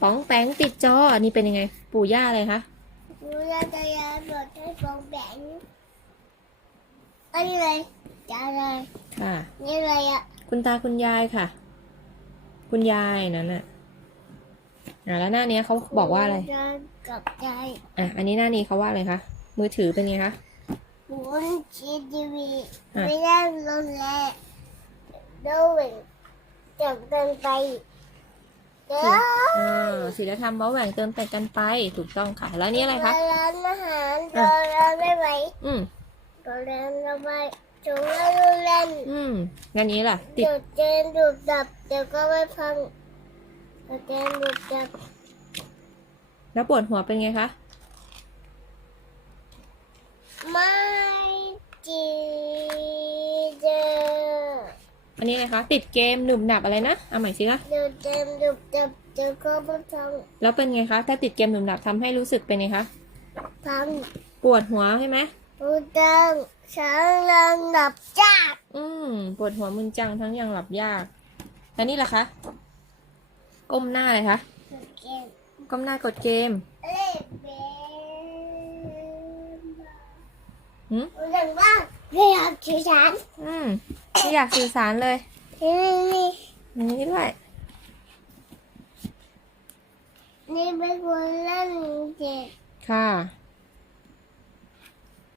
ป๋องแปงติดจอ อันนี้เป็นยังไง ปู่ย่าอะไรคะหนูจะจะยาบดให้ฟองแบงอันนี้อะไรจะอะไรค่ะ นี่อะไรอะ คุณตาคุณยายค่ะ คุณยายนั่นน่ะอ่าแล้วหน้านี้เขาบอกว่าอะไรจะกับใจอะ อันนี้หน้านี้เขาว่าอะไรคะ มือถือเป็นไงคะหมุนชีทีวีอะไม่ได้ลงแลด้วยจับกันไปเด้ ออ่าศีลธรรมเบาแหว่งเติมแต่งกันไปถูกต้องค่ะ แล้วอันนี่อะไรคะร้านอาหารโดนร้านไม่ไหวอืมโดนร้านไม่ไหวจุงแล้วดูเล่นอืมงั้นนี้ล่ะติดเดี๋ยวเจนดูดดับเดี๋ยวก็ไม่พังเดี๋ยวเจนดูดดับ แล้วปวดหัวเป็นไงคะไม่จีเดอ อันนี้อะไรคะ ติดเกมหนุบหนับอะไรนะ เอาใหม่สิคะ เดี๋ยวเจนดูดดับเดี๋ยวก็ไม่พังแล้วเป็นไงคะ ถ้าติดเกมหนุบหนับทำให้รู้สึกเป็นไงคะ พังปวดหัวใช่ไหมดูดังฉันรังดับจ้าอืมปวดหัวมึนจังทั้งยังหลับยาก แล้วนี่ล่ะคะ ก้มหน้าเลยคะ เกมก้มหน้ากดเกมเล่นเบนหืมดูดังว่าเรียกชื่อฉันอืม ไม่อยากสื่อสารเลยนี่นี่นี่ด้วยนี่เป็นคนเล่นเด็กค่ะ